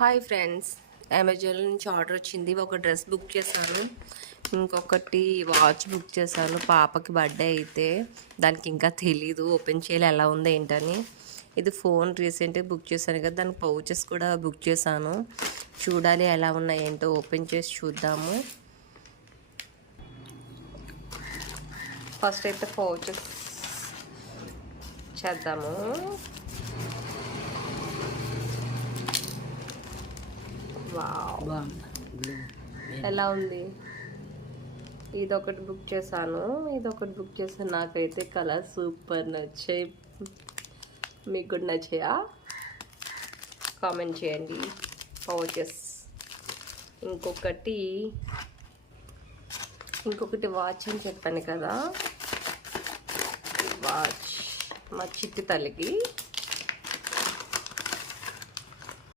Hi friends, Amazon నుంచి order వచ్చింది. ఒక డ్రెస్ బుక్ చేశాను, ఇంకొకటి వాచ్ బుక్ చేశాను. పాపకి బర్త్డే అయితే దానికి ఇంకా తెలీదు ఓపెన్ చేయాలి ఎలా ఉందో ఏంటని. ఇది ఫోన్ రీసెంట్గా బుక్ చేశాను కదా, దానికి పౌచెస్ కూడా బుక్ చేశాను. చూడాలి ఎలా ఉన్నాయి ఏంటో, ఓపెన్ చేసి చూద్దాము. ఫస్ట్ అయితే పౌచెస్ చేద్దాము. ఎలా ఉంది? ఇదొకటి బుక్ చేశాను, ఇదొకటి బుక్ చేశాను. నాకైతే కలర్ సూపర్ నచ్చాయి. మీకు కూడా నచ్చాయా? కామెంట్ చేయండి. పౌచెస్. ఇంకొకటి వాచ్ అని చెప్పాను కదా, వాచ్ మా చిట్టి తల్లికి